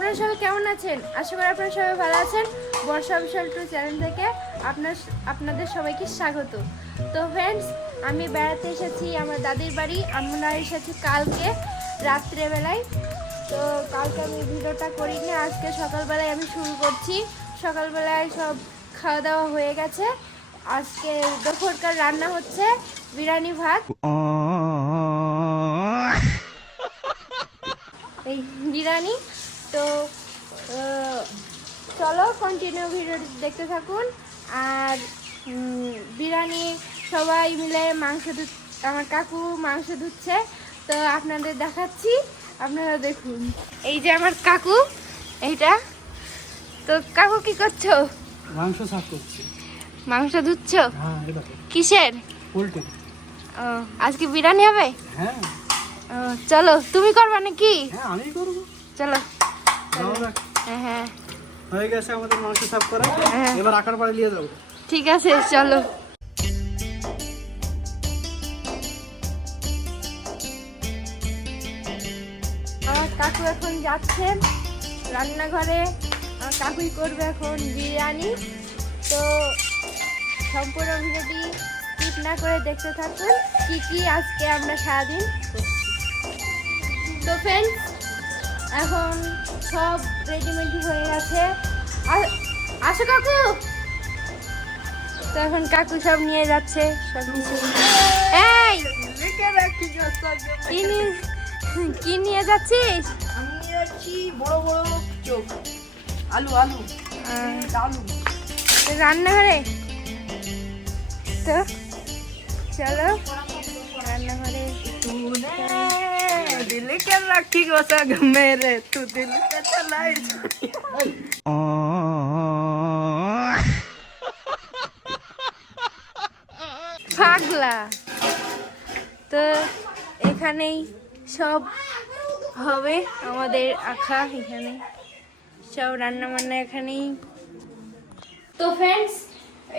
আপনারা সবাই কেমন আছেন? আশা করি আপনারা সবাই ভালো আছেন। বর্ষা বিশাল টু চ্যানেল থেকে আপনার আপনাদের সবাইকে স্বাগত। তো ফ্রেন্ডস আমি বেড়াতে এসেছি আমার দাদির বাড়ি। আমরা এসেছি কালকে রাত্রেবেলায়। তো কালকে আমি ভিডিওটা করিনি আজকে সকালবেলায় আমি শুরু করছি। সকালবেলায় সব খাওয়া দাওয়া হয়ে গেছে। আজকে দুপুরকার রান্না হচ্ছে বিরিয়ানি ভাত। এই বিরিয়ানি তো চলো কন্টিনিউ ভিডিও দেখতে থাকুন। আর বিরিয়ানি সবাই মিলে মাংস ধু আমার কাকু মাংস ধুচ্ছে। তো আপনাদের দেখাচ্ছি আপনারা দেখুন। এই যে আমার কাকু এইটা। তো কাকু কি করছ? মাংস সাফ করছি। মাংস ধুচ্ছ? হ্যাঁ কিসের? পোলট্রি ও, আজকে বিরিয়ানি হবে? হ্যাঁ। চলো তুমি করবা নাকি? হ্যাঁ আমি করব। চলো। হ্যাঁ হ্যাঁ। হয়ে গেছে আমাদের মাংস সাফ করা। হ্যাঁ। এবার আকার পাড়ে নিয়ে যাব ঠিক আছে চলো। আমার কাকু এখন যাচ্ছেন রান্নাঘরে। আমার কাকুই করবে এখন বিরিয়ানি। তো সম্পূর্ণ ভিডিওটি ঠিক না করে দেখতে থাকুন। কি কি আজকে আমরা সারাদিন তো ফ্রেন্ডস এখন সব রেডিমেডি হয়ে গেছে। আর আসো কাকু! তো এখন কাকু সব নিয়ে যাচ্ছে সব কিছু এই! কি নিয়ে যাচ্ছিস? আমি যাচ্ছি বড় বড় চোখ আলু আলু আলু রান্নাঘরে? তো চলো। রাখি মেরে তু দিল পাগলা। তো এখানেই সব হবে আমাদের আখা এখানে। সব রান্না বান্না এখানেই। তো ফ্রেন্ডস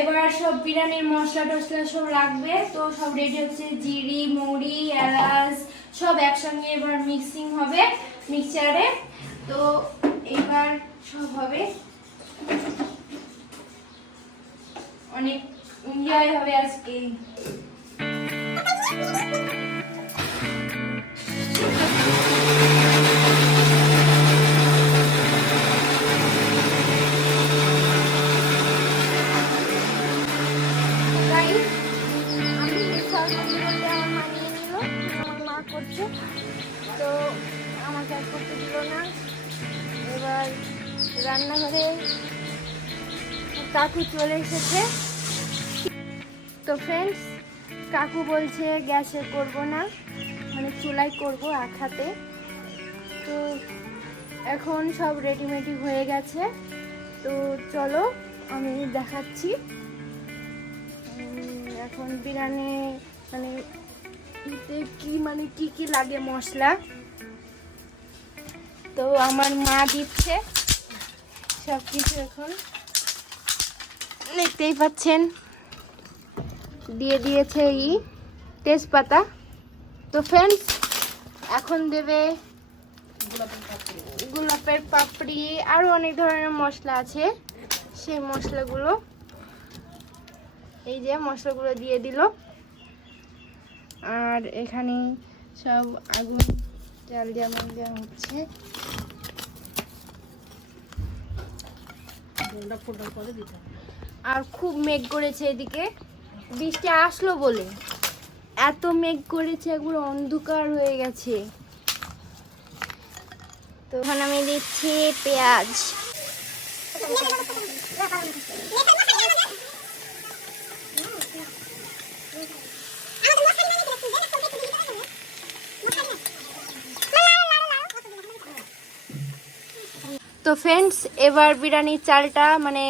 এবার সব বিরিয়ানির মশলা টশলা সব লাগবে। তো সব রেডি হচ্ছে জিরি, মুড়ি, এলাচ সব একসঙ্গে এবার মিক্সিং হবে মিক্সচারে তো এবার সব হবে। অনেক এনজয় হবে আজকে। চলে এসেছে। তো ফ্রেন্ডস কাকু বলছে গ্যাসে করব না মানে চুলায় করব আখাতে তো এখন সব রেডিমেডি হয়ে গেছে। তো চলো, আমি দেখাচ্ছি। এখন বিরিয়ানি মানে কি মানে কি কি লাগে মশলা? তো আমার মা দিচ্ছে। সব কিছু এখন দেখতেই পাচ্ছেন। দিয়ে দিয়েছে ই তেজপাতা। তো ফ্রেন্ডস এখন দেবে গোলাপের পাপড়ি আরও অনেক ধরনের মশলা আছে। সেই মশলাগুলো, এই যে মশলাগুলো দিয়ে দিল। আর এখানে সব আগুন, জাল যেমন দেওয়া হচ্ছে। আর খুব মেঘ করেছে এদিকে। বৃষ্টি আসলো বলে। এত মেঘ করেছে, একবার অন্ধকার হয়ে গেছে। তো এখন আমি দিচ্ছি পেঁয়াজ। তো ফ্রেন্ডস এবার বিরিয়ানির চালটা মানে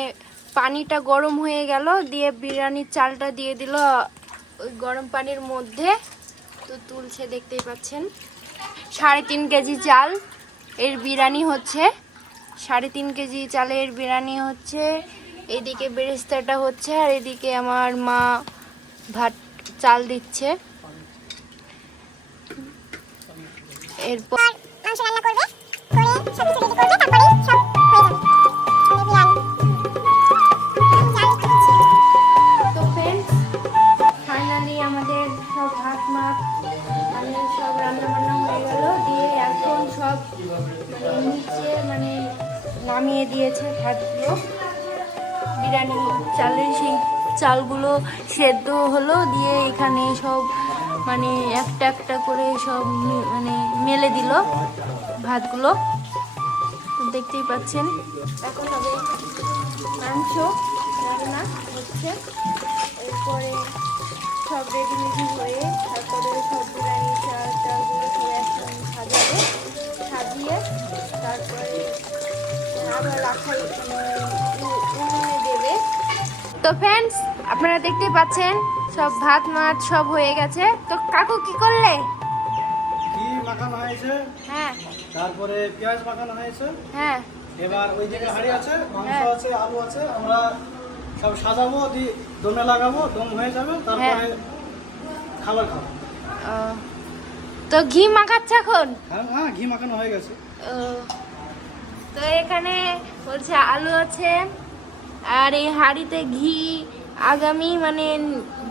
পানিটা গরম হয়ে গেল, দিয়ে বিরিয়ানির চালটা দিয়ে দিল ওই গরম পানির মধ্যে। তো তুলছে দেখতেই পাচ্ছেন, সাড়ে তিন কেজি চাল এর বিরিয়ানি হচ্ছে। সাড়ে তিন কেজি চালের বিরিয়ানি হচ্ছে, এদিকে বেরেস্তাটা হচ্ছে আর এদিকে আমার মা ভাত, চাল দিচ্ছে। এরপর রান্না করবে, করে সব রেডি করবে, তারপরে নামিয়ে চালগুলো সেদ্ধ হলো, দিয়ে এখানে সব মানে একটা একটা করে সব মানে মেলে দিল ভাতগুলো। দেখতেই পাচ্ছেন। এখন হবে মাংস, রান্না হচ্ছে। এরপরে সব রেডি মেডি হয়ে তারপরে সব বিরিয়ানি, চাল চালগুলো সব একসঙ্গে সাজাবে সাজিয়ে তারপরে আবার রাখাই মানে দেবে। তো ফ্রেন্ডস আপনারা দেখতে পাচ্ছেন সব ভাত মাছ সব হয়ে গেছে। তো কাকু কি করলে? ঘি মাখানো হয়েছে? হ্যাঁ। তারপরে পেঁয়াজ মাখানো হয়েছে। হ্যাঁ। এবার ওই দিকে হাঁড়ি আছে মাংস হ্যাঁ। আছে আলু আছে আমরা সব সাজাবো দিয়ে দমে লাগাবো দম হয়ে যাবে তারপরে খাবার খাব। তো ঘি মাখাচ্ছে এখন? হ্যাঁ হ্যাঁ ঘি মাখানো হয়ে গেছে। তো এখানে বলছে আলু আছে আর এই হাঁড়িতে ঘি আগামী মানে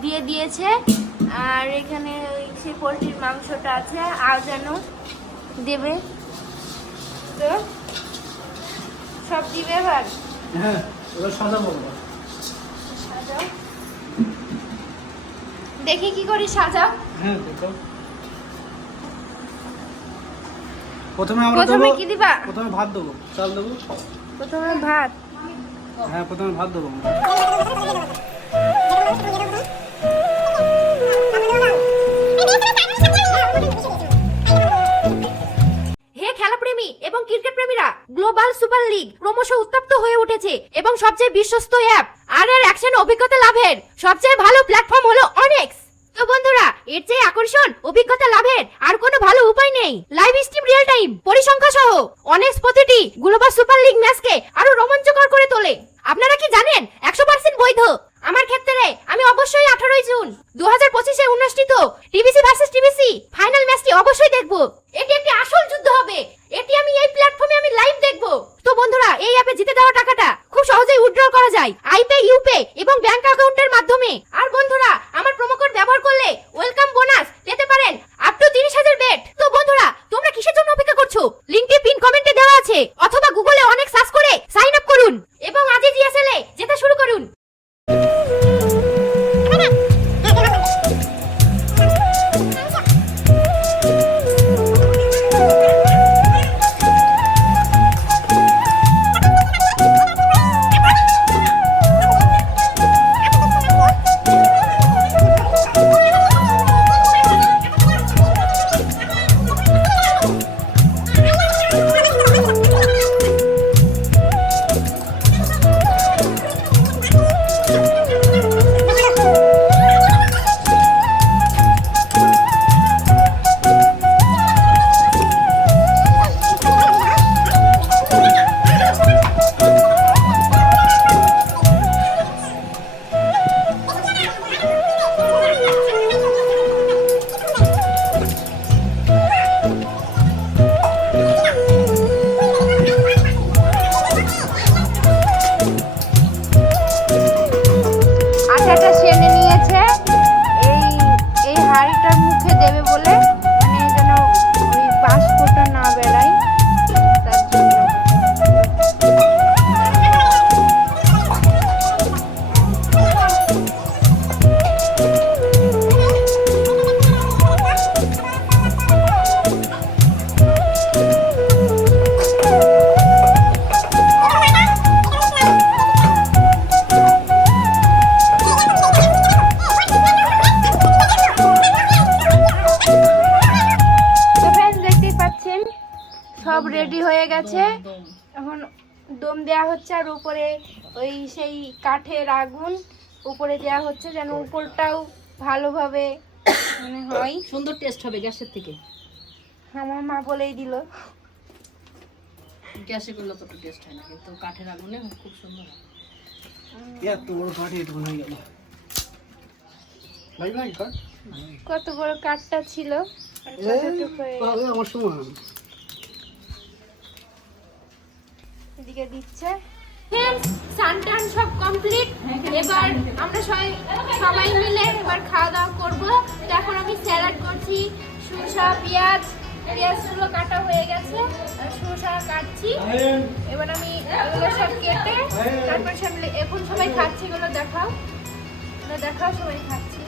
দিয়ে দিয়েছে। আর এখানে ওই সে পোলট্রির মাংসটা আছে আর যেন দেবে। তো সব দিবে এবার? হ্যাঁ এবার সাজাবো সাজাও দেখি কি করি সাজাও হ্যাঁ দেখো। প্রথমে আমরা প্রথমে কি দিবা? প্রথমে ভাত দেবো। চাল দেবো। প্রথমে ভাত। হ্যাঁ প্রথমে ভাত দেবো। খেলাপ্রেমী এবং ক্রিকেট প্রেমীরা গ্লোবাল সুপার লিগ ক্রমশ উত্তপ্ত হয়ে উঠেছে এবং সবচেয়ে বিশ্বস্ত অ্যাপ, আর এর অ্যাকশন অভিজ্ঞতা লাভের সবচেয়ে ভালো প্ল্যাটফর্ম হলো অনেক্স তো বন্ধুরা, এর চেয়ে আকর্ষণ, অভিজ্ঞতা লাভের আর কোনো ভালো উপায় নেই। লাইভ স্ট্রিম রিয়েল টাইম পরিসংখ্যা সহ অনেক প্রতিটি গ্লোবাল সুপার লিগ ম্যাচকে আরও রোমাঞ্চকর করে তোলে। আপনারা কি জানেন, একশো পার্সেন্ট বৈধ? আমার ক্ষেত্রে আমি অবশ্যই আঠারোই জুন দু হাজার পঁচিশে অনুষ্ঠিত টিবিসি ভার্সেস টিবিসি ফাইনাল ম্যাচটি অবশ্যই দেখব। গেছে এখন দম দেয়া হচ্ছে আর উপরে ওই সেই কাঠের আগুন উপরে দেয়া হচ্ছে যেন উপরটাও ভালোভাবে মানে হয়। সুন্দর টেস্ট হবে গ্যাসের থেকে। আমার মা বলেই দিল। গ্যাসে করলে তো টেস্ট হয় না কিন্তু কাঠের আগুনে খুব সুন্দর হয়। এত বড় কাঠি এটুকু হয়ে গেল। ভাই ভাই কাঠ। কত বড় কাঠটা ছিল? আমার সময় এদিকে দিচ্ছে। সানটান সব কমপ্লিট এবার আমরা সবাই সবাই মিলে এবার খাওয়া দাওয়া করব। তো এখন আমি স্যালাড করছি শসা পেঁয়াজ। পেঁয়াজগুলো কাটা হয়ে গেছে। আর শসা কাটছি। এবার আমি এগুলো সব কেটে তারপর সব এখন সবাই খাচ্ছে এগুলো দেখাও। দেখাও সবাই খাচ্ছি।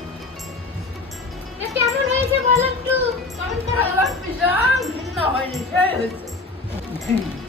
কেমন হয়েছে বলো একটু? কমেন্ট করো। ভীষণ ভিন্ন হয়নি সেই হয়েছে।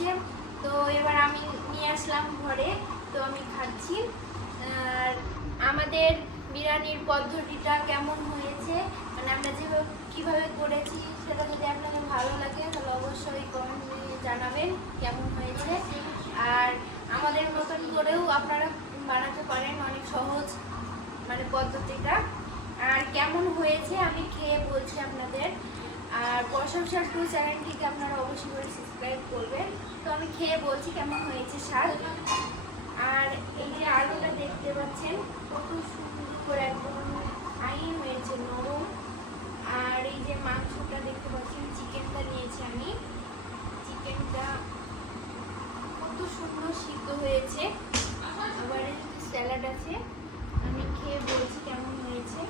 করছে তো এবার আমি নিয়ে আসলাম ঘরে। তো আমি খাচ্ছি। আর আমাদের বিরিয়ানির পদ্ধতিটা কেমন হয়েছে? মানে আমরা যেভাবে কীভাবে করেছি সেটা যদি আপনাদের ভালো লাগে, তাহলে অবশ্যই কমেন্টে জানাবেন কেমন হয়েছে। আর আমাদের মতন করেও আপনারা বানাতে পারেন অনেক সহজ মানে পদ্ধতিটা। আর কেমন হয়েছে আমি খেয়ে বলছি আপনাদের। আর প্রশংসা টু চ্যানেলটিকে আপনারা অবশ্যই করে সাবস্ক্রাইব করবেন। তো আমি খেয়ে বলছি কেমন হয়েছে স্বাদ আর এই যে আলুটা দেখতে পাচ্ছেন, কত সুন্দর করে একদম আইন হয়েছে, নরম। আর এই যে মাংসটা দেখতে পাচ্ছেন, চিকেনটা নিয়েছি আমি। চিকেনটা কত সুন্দর সিদ্ধ হয়েছে। আবার স্যালাড আছে, আমি খেয়ে বলছি কেমন হয়েছে।